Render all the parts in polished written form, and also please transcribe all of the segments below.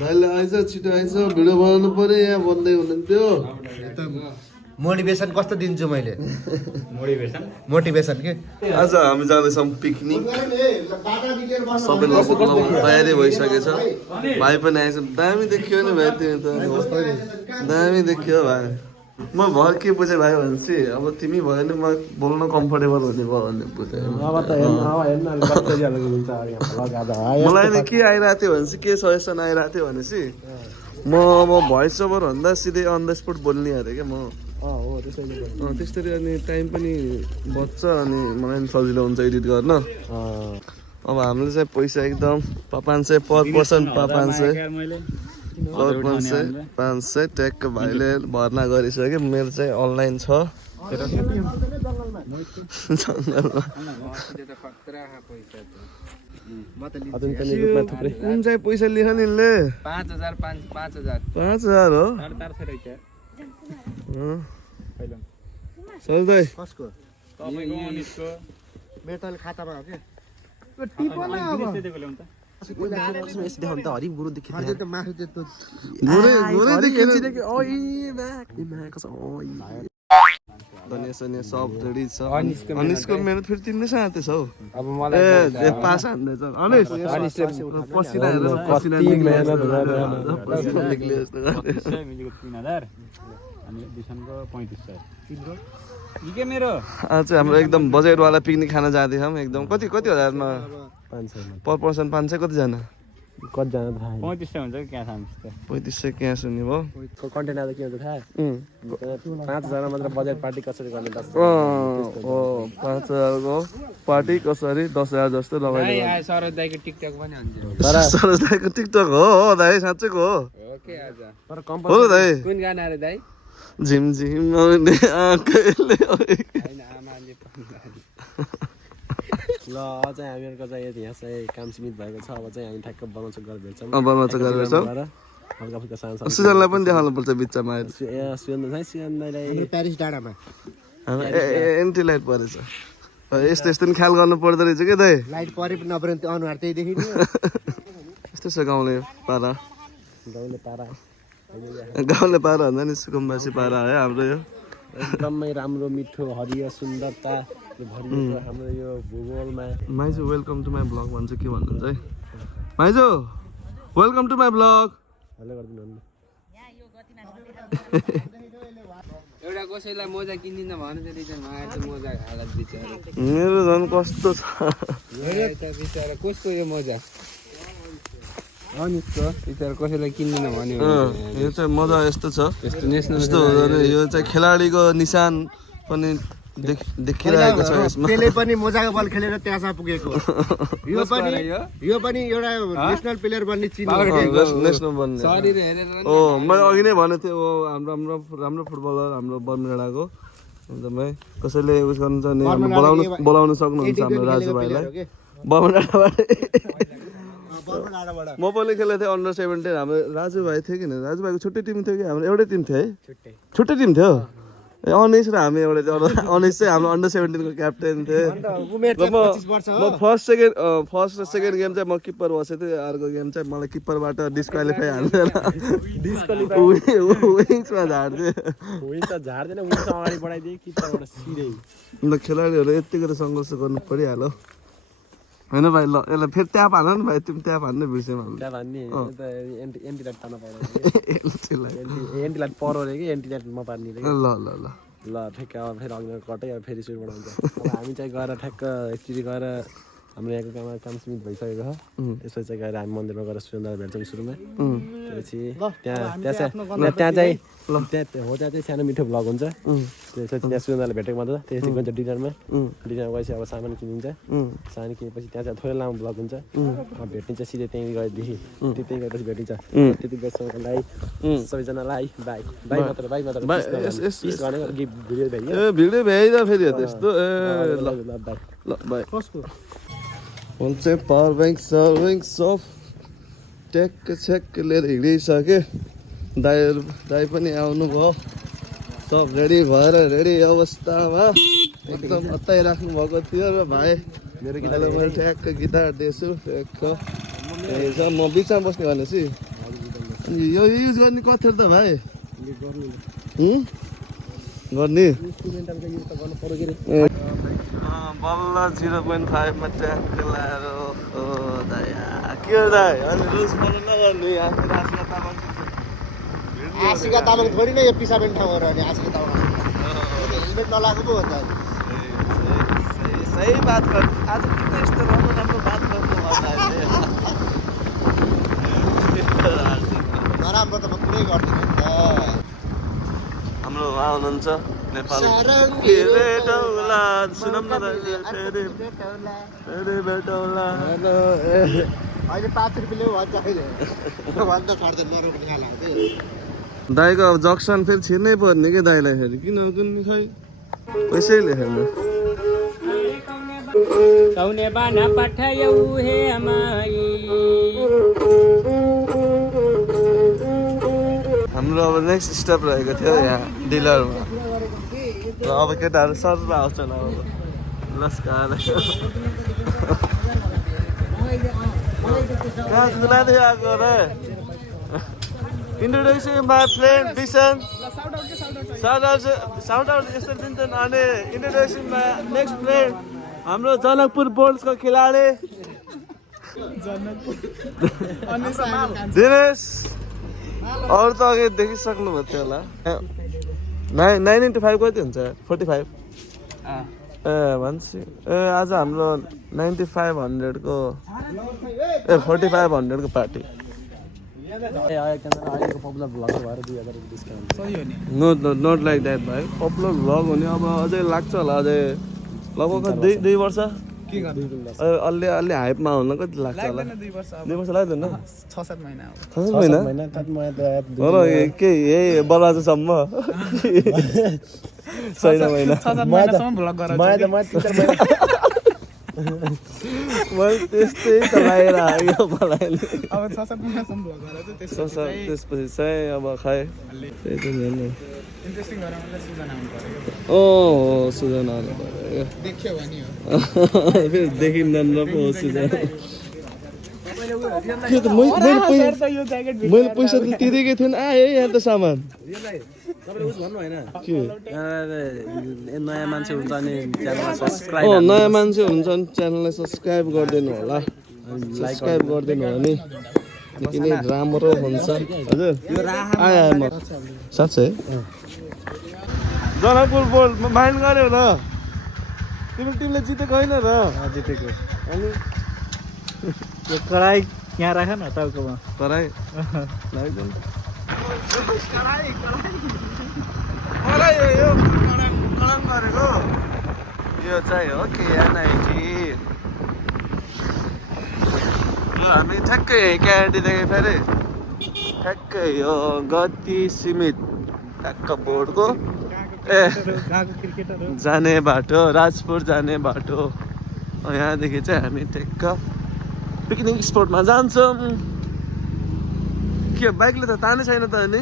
दाइले आइज छिटो आइज भिडियो बनाउनु पर्यो यहाँ भन्दै हुनुहुन्थ्यो मोटिभेसन कस्तो दिन्छु मैले मोटिभेसन के आज हामी जाँदैछौँ पिकनिक सबै लगभग तयारी भइसकेछ भाइ पनि आएछ दामी देखियो नि भाइ तिमी त दामी देखियो भाइ म भर के बुझेँ भाइ भनेपछि अब तिमी भयो भने म बोल्न कम्फर्टेबल हुने भयो भन्ने बुझेँ मलाई नि के आइरहेको थियो भनेपछि के सजेसन आइरहेको थियो भनेपछि म भोइस ओभर भन्दा सिधै अन द स्पोट बोल्ने अरे क्या म त्यसरी अनि टाइम पनि बच्छ अनि मलाई पनि सजिलो हुन्छ एडिट गर्न अब हामीले चाहिँ पैसा एकदम 500 पर पर्सन 500 ट्याक्क भाइले भर्ना गरिसक्यो मेरो चाहिँ अनलाइन छ कुन चाहिँ पैसा लेख नि 5,000 हो सल्दै सब रेडी छ अनिसको मेहनत फेरि तिमीले साथै छौ ए पास हान्दैछ पसिना आज हाम्रो एकदम बजेटवाला पिकनिक खान जाँदैछौँ एकदम कति हजारमा पर पर्सन 500 कतिजना 3500 क्यास हुने भयो कन्टेन्ट आउँदा के हुन्छ थाहा 5,000 मात्र बजेट पार्टी कसरी गर्ने 5,000 को पार्टी कसरी 10,000 जस्तो लगाइदियो सरोज दाइको टिकटक पनि हुन्छ सरोज दाइको टिकटक हो दाइ साँच्चैको हो हो दाइ कुन गाना रे दाइ झिम झिम आउने आँखाले ल चाहिँ हामीहरूको चाहिँ यहाँ चाहिँ काम सीमित भएको छ अब चाहिँ हामी ठ्याक्क बनाउँछ गरेर भेट्छौँ हल्का फुल्का सानो सुजनलाई पनि देखाउनु पर्छ बिचमा प्यारिस डाँडामा एन्टी लाइट परेछ यस्तो नि ख्याल गर्नु पर्दो रहेछ क्या दाइ लाइट परे पनि नपरे त्यो अनुहार त्यही देखिने यस्तो छ गाउँले पारा भन्दा नि सुकुम्बासी पारा है हाम्रो यो एकदमै राम्रो मिठो हरियो सुन्दरता भरिएको हाम्रो यो भूगोलमा MyJio welcome to my blog भन्छ के भन्नुहुन्छ है MyJio welcome to my blog एउटा कसैलाई मोजा किनिदिन भने त मोजा हालत बिचारा मेरो झन् कस्तो छ बिचारा कसको यो मोजा बिचारा कसैलाई किन्दिन भन्यो यो चाहिँ मजा यस्तो छ यस्तो यो चाहिँ खेलाडीको निशान पनि देखिरहेको छ यसमा पेले पनि मोजाको बल खेलेर त्यहाँसम्म पुगेको यो पनि एउटा नेसनल प्लेयर बन्ने चिन्ह नेसनल बन्ने हो मैले अघि नै भनेको थिएँ राम्रो फुटबलर हाम्रो बर्मिडाँडाको एकदमै कसैले उस गर्नु छ भने बोलाउन सक्नुहुन्छ हाम्रो राजुभाइलाई बर्मिडाँडाबाट म पनि खेलेको थिएँ अन्डर 17 हाम्रो राजुभाइ थियो किन राजुभाइको छुट्टै टिम थियो कि हाम्रो एउटै टिम थियो है छुट्टै टिम थियो अनिस र हामी एउटा अनिस चाहिँ हाम्रो अन्डर 17 को क्याप्टेन थिएँ म फर्स्ट र सेकेन्ड गेम चाहिँ म किप्पर बसेको थिएँ अर्को गेम चाहिँ मलाई किप्परबाट डिस्क्वालिफाई हाल्दैन विङ्समा अन्त खेलाडीहरू यतिको त सङ्घर्ष गर्नु परिहाल्यो होइन भाइ ल यसलाई फेरि ट्याप हाल्न नि भाइ तिमी ट्याप हान्ने बिर्स्यौँ ल ठ्याक्क अब फेरि अघि कटै अब फेरि सुरुबाट हुन्छ अब हामी चाहिँ गएर ठ्याक्क एकचोटि गएर हाम्रो यहाँको काम सीमित भइसकेको छ त्यसपछि चाहिँ गएर हामी मन्दिरमा गएर सुन्दर भेट्छौँ सुरुमा त्यसपछि त्यहाँ चाहिँ सानो मिठो भ्लग हुन्छ त्यसपछि त्यहाँ सुन्दरले भेटेको मात्र त्यसपछि गन्छ डिनरमा गएपछि अब सामान किनिन्छ सामान किनेपछि त्यहाँ चाहिँ थोरै लामो भ्लग हुन्छ भेटिन्छ सिधै त्यहीँ गएदेखि त्यहीँ गएपछि भेटिन्छ त्यति बेलासम्मको लागि सबैजनालाई बाई मात्र भिडियो भ्याइदा फेरि त्यस्तो ए ल बाई चाहिँ पावर ब्याङ्क सब ट्याक्क छ्याक्क लिएर हिँडिसक्यो दाइ पनि आउनुभयो सब रेडी भएर रेडी अवस्थामा एकदम अत्ताइराख्नु भएको थियो र भाइ मेरो गीतलाई मैले ठ्याक्क गिटार दिएछु म बिचमा बस्ने भनेपछि अनि यो युज गर्ने कथेर त भाइ गर्ने बल्ल 0.5 मा ट्याङ्क लाएर के हो दाइ अनि रुल्स फलो नगर्नु आशिका तामाङ थोडी न यो पिसाबेन ठाउँमा रहने आशिका तामाङ हेलमेट नलाएको पो हो त सही बात गर आज किन यस्तो राम्रो राम्रो बात गर्नु नराम्रो त म कुरै गर्दिनँ नि त हाम्रो उहाँ हुनुहुन्छ नेपाल सुनम न अहिले 5 रुपियाँले भन्छ अहिले भन्छ छाड्दैन नरोक्ने खाला दाइको अब जक्सन फेरि छिर्नै पर्ने कि दाइलाई फेरि किन कुनै खै पैसै लेखेन कौने बाना पठायौ हे अमाई हाम्रो अब नेक्स्ट स्टप रहेको थियो यहाँ डिलरमा र अब केटाहरू सर्व आउँछ अब नमस्कार कहाँ सुनादै आएको रे Introducing my friend Bishan. Shout out यस्तो दिन्छन् अनि introducing my next friend हाम्रो जनकपुर बोल्सको खेलाडी दिनेश अरू त अघि देखिसक्नु भएको थियो होला 995 कति हुन्छ 45 भन्छ आज हाम्रो 9500 को 4500 को पार्टी नट लाइक द्याट भाइ पपुलर भ्लग हो नि अब अझै लाग्छ होला अझै लगभग 2 वर्ष अलि अलि हाइपमा हुन कति लाग्छ होला 2 वर्ष लाग्दैन 6-7 महिना हो र के यही बराजसम्म छैन महिना 6-7 महिनासम्म भ्लग गरेर मैले त्यस्तै त लागेर आयो मलाई अब 6-7 महिनासम्म भ्लग गरेर त्यसपछि चाहिँ अब खाए त्यही त नि इन्ट्रेस्टिङ गरेर मलाई सुजना आउनु पर्यो ओ सुजना आउनु पर्यो देख्यो भने हो फेरि देखिन्न न पो सुजना मैले पैसा त तिरेकै थिएन आयो यहाँ त सामान नयाँ मान्छे हुन्छ अनि नयाँ मान्छे हुन्छ भने च्यानललाई सब्सक्राइब गरिदिनु होला सब्सक्राइब गरिदिनु हो भने निकै नै राम्रो हुन्छ हजुर आयो म साँच्चै जनकपुर बोल माइन्ड गर्यो र तिमीले जितेको होइन र जितेको अनि यो कराई यहाँ राख न टाउकोमा कराई लाग्दैन मलाई यो कलम गरेको यो चाहिँ हो कि एनआइटी हामी ठ्याक्कै क्यान्डिदेखि फेरि ठ्याक्कै यो गति सीमित ठ्याक्क बोर्डको जाने बाटो राजपुर जाने बाटो यहाँदेखि चाहिँ हामी ठ्याक्क पिकनिक स्पटमा जान्छौँ के बाइकले त तानै छैन त अनि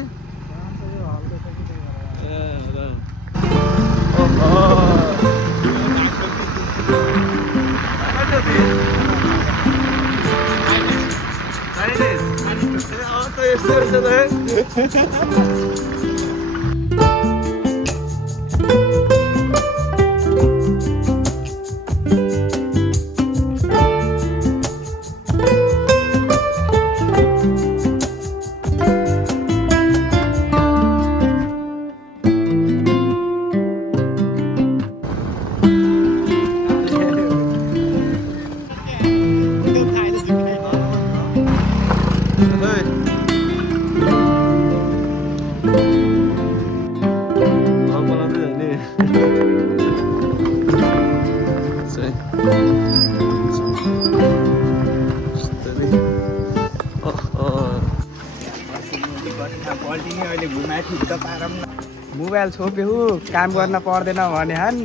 मोबाइल छोप्यो काम गर्न पर्दैन भने हन्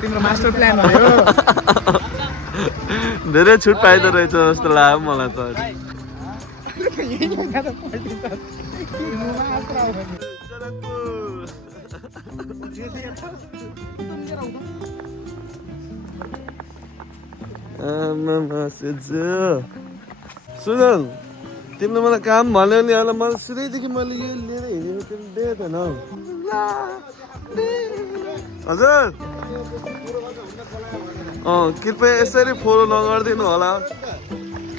तिम्रो मास्टर प्लान हो धेरै छुट पाइदो रहेछ जस्तो लाग्यो मलाई त सुन तिमीले मलाई काम भन्यो नि होला मलाई सुरैदेखि मैले यो लिएर हिँडेको तिमीले दिएको थिएन हजुर कृपया यसरी फोहोर नगरिदिनु होला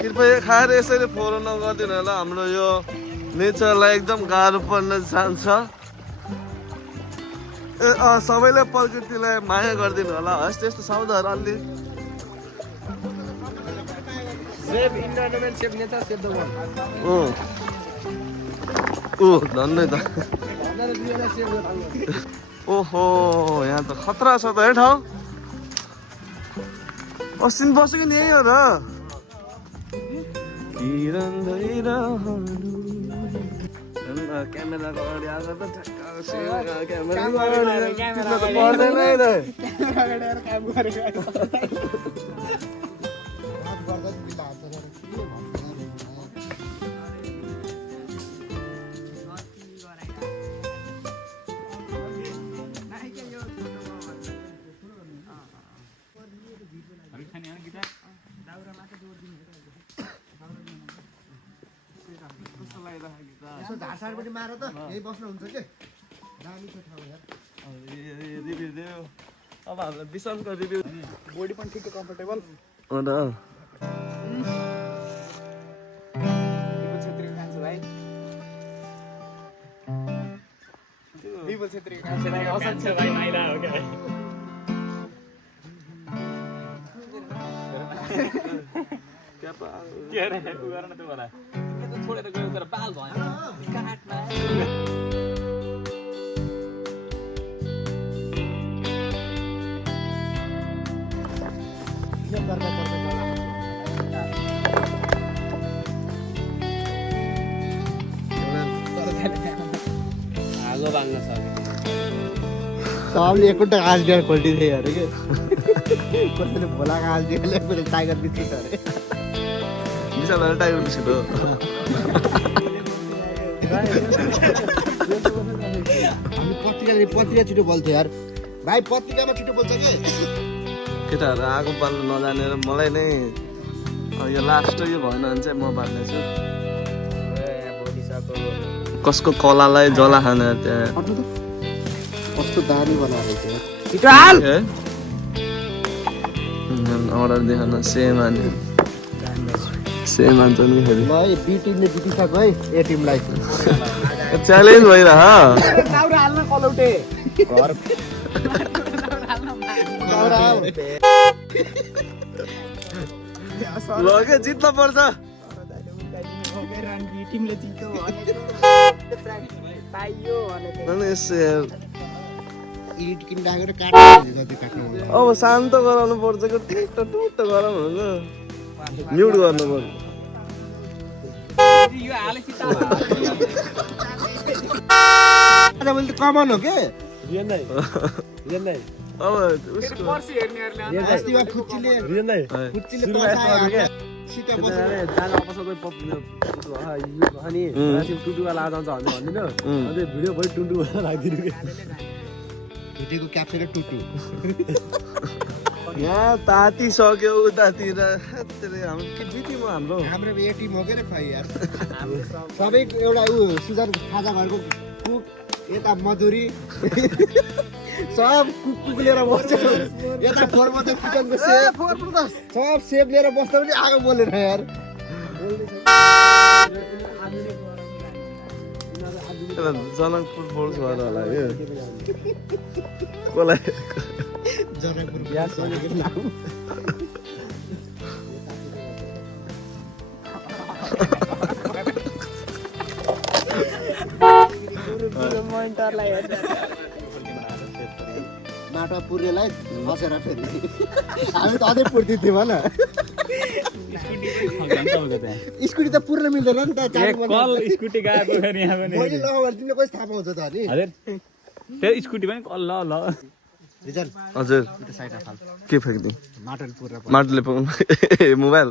कृपया खाएर यसरी फोहोर नगरिदिनु होला हाम्रो यो नेचरलाई एकदम गाह्रो पर्न जान्छ सबैले प्रकृतिलाई माया गरिदिनु होला हस् त्यस्तो शब्दहरू अलि Save environment, save nature, save the world. धन्य त ओहो यहाँ त खतरा छ त है ठाउँ अस्ति बस्यो कि नि यही हो र क्यामेराको अगाडि आएको त यसो झारसार पनि मार त यही बस्नुहुन्छ के दामी छ ठाउँ यार रिभ्यू दियो अब हाम्रो विशालको रिभ्यू Body पनि ठिकै comfortable. हो त People छेत्री कान्छे भाइ असत छ भाइ माइला हो के के रे उ गर्न त होला त छोडेर गयो तर पाल भयो काटमा यो पर्दा आगो बाङ्न सक्छ सबले एकपल्ट आलडियर खोलिदिए अरे के कसैले भोलाको आलडियरले मेरो टाइगर बिस्कुट अरे विशाल टाइगर बिस्कुट हो हामी पत्रिका छिटो बोल्थ्यो यार भाइ पत्रिकामा छिटो बोल्छ के केटाहरू आगो बाल्नु नजानेर मलाई नै यो लास्ट यो भएन भने चाहिँ म बाल्नेछु कसको कलालाई जला खाने त्यहाँ कस्तो दामी बनाएको थियो अर्डर देखाउन सेम हान्यो सेम हान्छ नि फेरि ल है बी टिमले जितिसक्यो है ए टिमलाई च्यालेन्ज भइरह दाउरा हाल्न कलौटे घर ल के जित्न पर्छ टिमले जित्यो पाइयो अनि यसो यार इडिट किन राखेर काट्नु जति काट्नु अब शान्त गराउनु पर्छ कि टुट्ट गराउनु हुन्छ म्युट गर्नु पर्छ यो हालेसी त आज मैले त कमन हो के रियन दाइ अब उसको पर्सि हेर्नेहरुले अस्तिमा खुच्चीले रियन दाइ खुच्चीले सुरुमा यस्तो गर्नु के सिटा जान अपसबै अनि रासिम टुटुवा ला जान्छ भन्दिन अनि भिडियो भइ टुटुवा राखिदिनु के भुटेको क्याप्चर टुटु यहाँ ताती सक्यो उतातिर हाम्रो के जित्यो म हाम्रो हाम्रो ए टिम हो के रे खै यार सबै एउटा उ सुजन खाजा घरको कुक यता मजुरी सब कुक लिएर बस्छ यता फोरमा त किचनको सेफ सब सेफ लिएर बस्दा पनि आगो बोलेर यार जनकपुर फोर्स भएर होला यो कसलाई जनकपुर ग्यास भनेको नाम माटा पुर्नेलाई बसेर फेरि हामी त अझै पुर्दिन्थ्यौँ भन स्कुटी त पुर्न मिल्दैन नि त कल स्कुटी गएको फेरि यहाँ पनि मैले लगाएर तिमीले कसरी थाहा पाउँछ त अनि हजुर त्यो स्कुटी पनि कल ल रिजन हजुर त्यो साइडमा फाल के फ्याँक्ने माटोले पुरेर माटोले पाउनु मोबाइल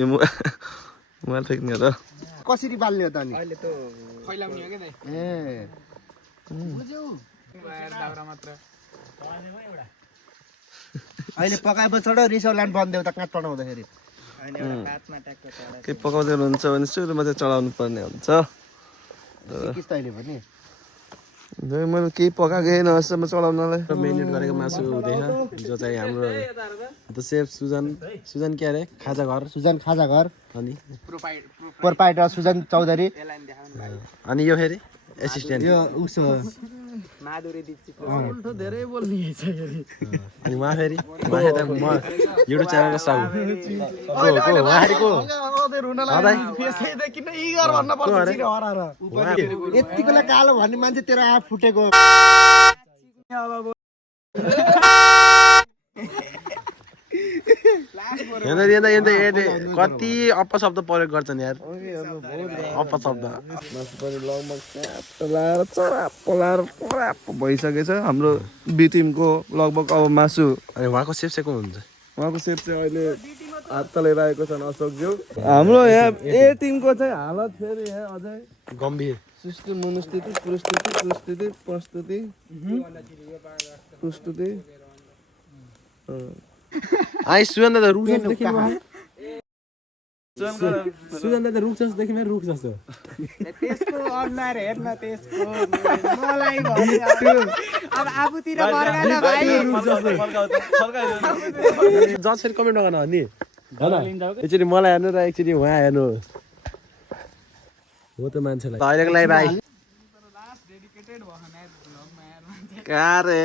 यो मोबाइल फ्याँक्ने र कसरी बाल्ने हो त अनि अहिले त फैलाउने हो के दाइ ए बुझ्यौ दाउरा मात्र अहिले पकाएपछि रिसो लान बन्द त काठ पढाउँदाखेरि केही पकाउँदै हुनुहुन्छ भने सुरुमा चाहिँ चढाउनु पर्ने हुन्छ सिकिस् तैँले भने मैले केही पकाएको छैन अहिलेसम्म चढाउनलाई मेरिनेट गरेको मासु हुँदैछ जो चाहिँ हाम्रो द सेफ सुजन के अरे खाजा घर सुजन खाजा घर अनि प्रोपाइटर सुजन चौधरी अनि यो फेरि एसिस्टेन्ट यो उसो धेरै बोल्ने अनि उहाँ फेरि म युट्युब च्यानलको साउ यति बेला कालो भन्ने मान्छे तेरो आँप फुटेको कति अपशब्द प्रयोग गर्छन् यार अपशब्द भइसकेछ हाम्रो बी टिमको लगभग अब मासु अनि उहाँको सेफ चाहिँ को हुन्छ उहाँको सेफ चाहिँ अहिले हात तलेर आएको छन् अशोकज्यू हाम्रो यहाँ ए टिमको चाहिँ हालत फेरि यहाँ अझै गम्भीर सृष्टि मनस्थिति प्रस्तुति प्रस्तुति प्रस्तुति प्रस्तुति आई सुजन दादा रुख जस्तो देखिनु सुजन दादा रुख जस्तो देखिनु रुख जस्तो त्यसको अनुहार हेर्न त्यसको मलाई भन्यो अब आफूतिर फर्काएन भाइ जज फेरि कमेन्ट नगर्न नि एकचोटि मलाई हेर्नु र एकचोटि उहाँ हेर्नु हो त मान्छेलाई अहिलेको लागि भाइ कहाँ रे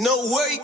No way.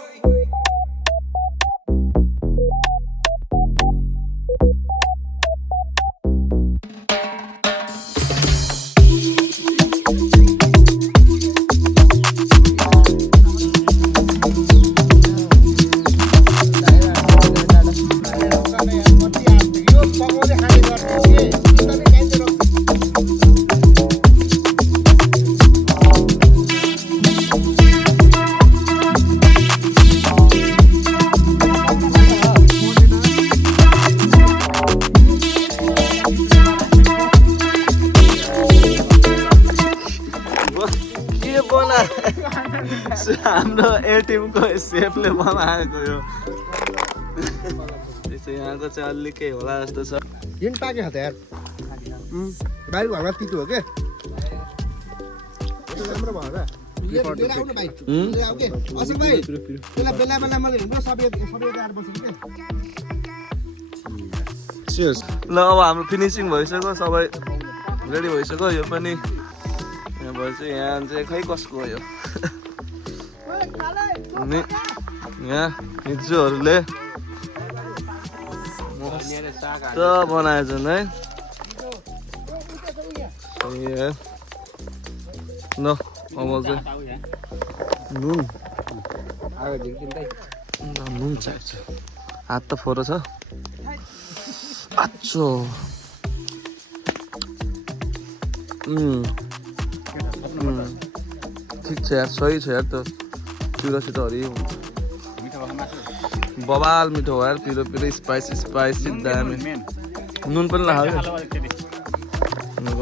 हाम्रो ए टिमको सेफले बनाएको यो त्यसै यहाँको चाहिँ अलि केही होला जस्तो छ किन पाक्यो त यार बाहिरको घरमा तितो हो के राम्रो भयो र बेला आउनु भाइ बेला आउ के अशोक भाइ बेला बेला बेला मैले हिँड्नु सबै आएर बस्नु के चियर्स ल अब हाम्रो फिनिसिङ भइसक्यो सबै रेडी भइसक्यो यो पनि यहाँ भएछ यहाँ चाहिँ खै कसको हो यो अनि यहाँ हिजोहरूले मस्त बनाएछन् है ल अब चाहिँ नुन नुन चाहिन्छ हात त फोरो छ आच्छो ठिक छ यार सही छ यार त चुरासित हरियो हुन्छ बबाल मिठो हो यार पिरो पिरो स्पाइसी स्पाइसी दामी नुन पनि लाग्यो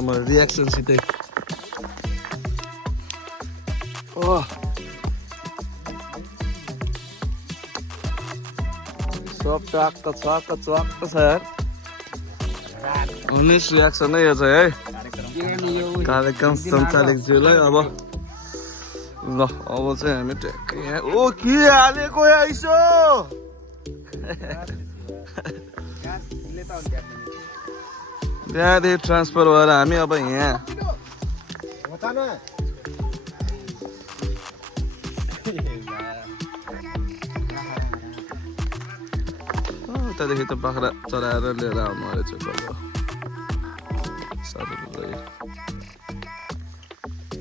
मलाई रियाक्सनसितै सब ट्वाक्क च्वाक्क च्वाक्क छ यार 19 रियाक्सन नै यो चाहिँ है कार्यक्रम सञ्चालकज्यूलाई अब ल अब चाहिँ हामी ट्याक्कै यहाँ ओ के हालेको आइसो त्यहाँदेखि ट्रान्सफर भएर हामी अब यहाँ त्यहाँदेखि त बाख्रा चराएर लिएर आउनु रहेछ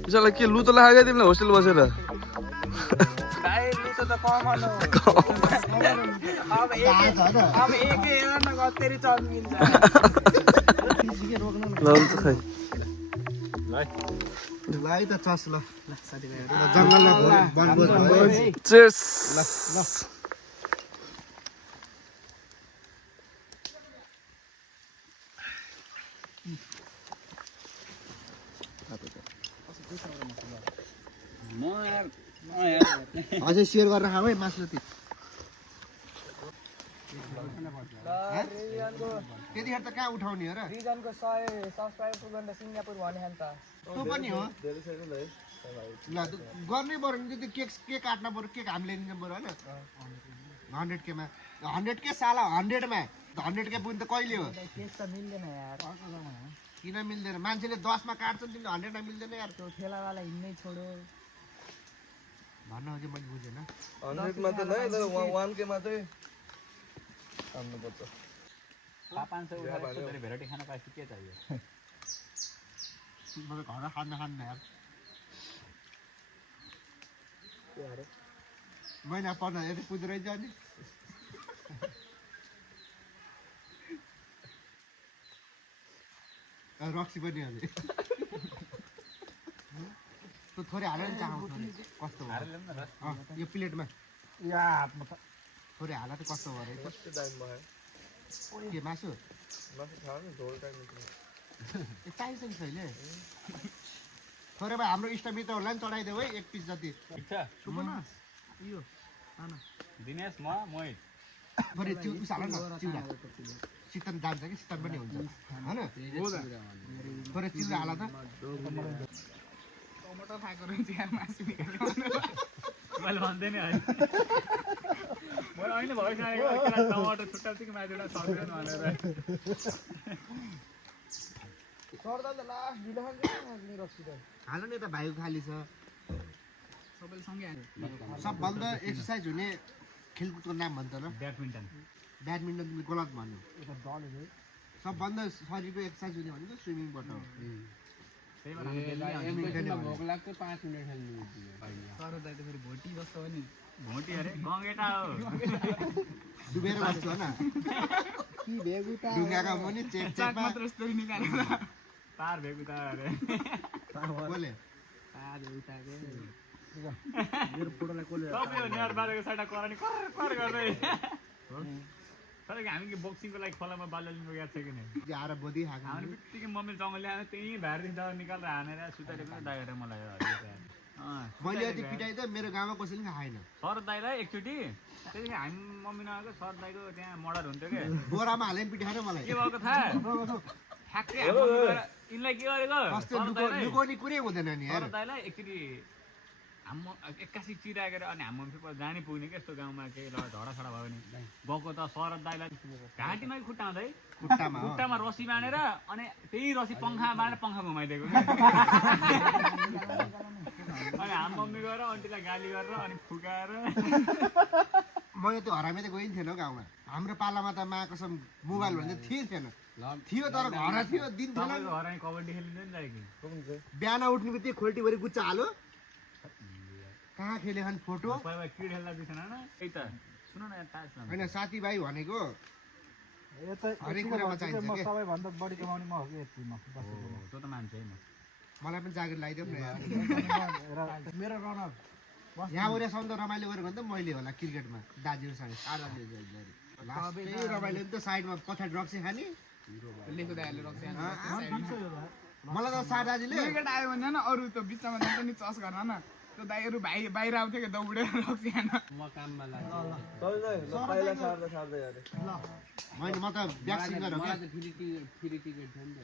बिचारलाई के लु त लाग्यो तिमीलाई होस्टेल बसेर हुन्छ खै अझै सेयर गरेर खाऊ है मासु जति त्यतिखेर त कहाँ उठाउने हो र रिजनको 100 सब्स्क्राइबर पुग्न त सिङ्गापुर भने त त्यो पनि हो ल गर्नै पर्यो नि त्यो केक काट्न पर्यो केक हामीले लिनु पर्यो होइन 100K मा 100K साला 100 मा 100K पुग्नु त कहिले हो केक त मिल्दैन यार किन मिल्दैन मान्छेले 10 मा काट्छन् तिमीले 100 मा मिल्दैन यार त्यो ठेलावाला हिँड्नै छोड्यो भन्न हो चाहिँ मैले बुझेन 100 मा त नै तर 1K मा चाहिँ हाल्नु पर्छ 500 उठाएर भेराइटी खान पाएपछि के चाहियो मलाई घर खान्न यार महिना 15 यति पुग्दो रहेछ अनि रक्सी पनि हाले त्यो थोरै हालेर नि चाहौ कस्तो भयो यो प्लेटमा या हातमा त थोरै हाल त कस्तो भयो रहेछ कस्तो टाइम भयो के मासु मासु खाऊ नि झोल टाइम चाहिन्छ नि छैन थोरै भयो हाम्रो इष्टमित्रहरूलाई पनि चढाइदेऊ है 1 पिस जति ठिक छ सुमन यो दिनेश म मोहित थोरै उस हाल न चिउरा चिकन जान्छ कि चिकन पनि हुन्छ हैन थोरै चिउरा हाल त टमाटर खाएको रहेछ यार मासु मैले भन्दै नि होइन मैले अहिले भइसकेको टमाटर छुट्टाउँछु कि माथिबाट सक्दैन भनेर सर्दा त लास्ट ढिलो खान्छ नि रक्सी त हाल नि त भाइको खाली छ सबैले सँगै हाल्यो सबभन्दा एक्सर्साइज हुने खेलकुदको नाम भन्छ ल ब्याडमिन्टन ब्याडमिन्टन तिमीले गलत भन्नु एउटा डलेको सबभन्दा शरीरको एक्सर्साइज हुने भनेको स्विमिङबाट हो त्यही भएर भोक लाग्छ 5 मिनेट खेल्नु सर दाइ त फेरि भोटी जस्तो हो नि भोटी अरे गङ्गेटा हो डुबेर बस्छु होइन कि भेगुटा ढुङ्गाका मुनि चेकमा मात्र यस्तरी निकालेर तार भेगु तार अरे बोले आ भेगुटाको मेरो फोटोलाई कसले तपाईँ नेवार बाजेको साइडमा करानी कर गर्दै तर हामी कि बक्सिङको लागि खोलामा बाल्य लिनु गएको छ कि नै आएर बोधी खाएको हामीले बित्तिकै मम्मीले जङ्गल ल्याएर त्यहीँ भाइरदेखि दबाई निकालेर हानेर सुताएर पनि दाइएर मलाई मैले यति पिटाइ त मेरो गाउँमा कसैले पनि खाएन शरद दाइलाई एकचोटि त्यहाँदेखि हामी मम्मी नआएको शरद दाइको त्यहाँ मर्डर हुन्थ्यो कि बोरामा हालेर पिटाएर मलाई के भएको थाहा ठ्याक्कै हामी मम्मी गएर यिनलाई के गरेको कस्तो लुकाउने कुरै हुँदैन नि यार शरद दाइलाई एकचोटि हाम्रो 81 चिराएर अनि हाम्रो मम्मी जानी पुग्ने क्या यस्तो गाउँमा केही झडासडा भयो भने गएको त शरद दाइलाई घाँटीमै खुट्टा हुँदै खुट्टामा रसी बाँधेर अनि त्यही रसी पङ्खा बाँधेर पङ्खा घुमाइदिएको अनि हाम्रो मम्मी गएर आन्टीलाई गाली गरेर अनि फुकाएर मैले त्यो हरामी त गइ थिएन गाउँमा हाम्रो पालामा त मा कसम मोबाइल भन्ने थिएन थियो तर घर थियो दिन थिएन हराई कबड्डी खेलिँदैन नि कि बिहान उठ्नु बित्तिकै खोल्टीभरि गुच्चा हाल्यो कहाँ खेले खान फोटो किड खेल्दा बिर्सेन न त्यही त सुन न होइन साथीभाइ भनेको हरेक कुरामा चाहिन्छ के सबैभन्दा बढी कमाउने म हो कि यतिमा त्यो त मान्छे होइन मलाई पनि जागिर लगाइदियो न यार मेरो रनर यहाँ वरियासम्म त रमाइलो गरेको भने त मैले होला क्रिकेटमा दाजुहरूसँग लास्टै रमाइलो नि त साइडमा पछाडि रक्सी खाने लेखु दाइले रक्सी मलाई त सार दाजुले क्रिकेट आयो भने न अरू त बिचमा जान्छ नि चस गर्न न त्यो दाइहरू बाहिर आउँथ्यो कि दौडेर रक्सी खान म काममा लाग्छु पहिला सार्दै अरे मैले म त ब्याक सिङ्गर हो मलाई क्या त फ्री टिकट थियो नि त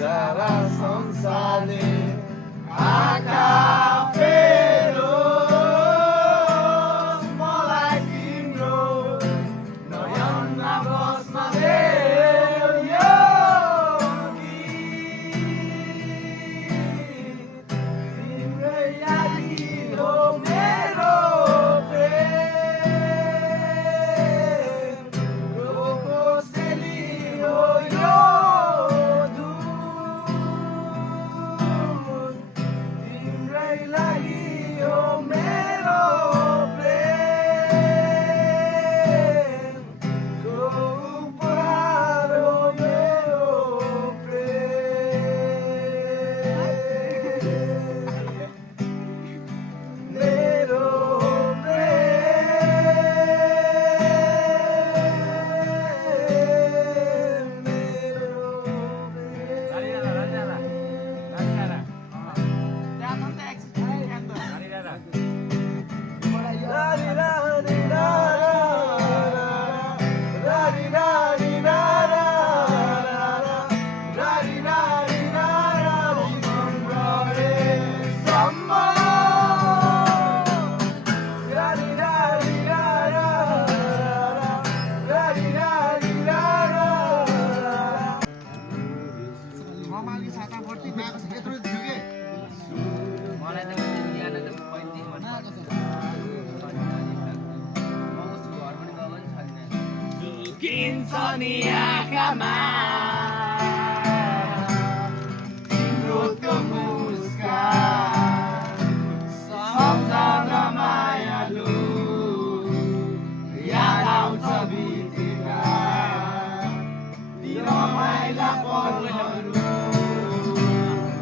सारा संसारले आँखा फेरोस् मलाई तिम्रो किन्छ नि आँखामा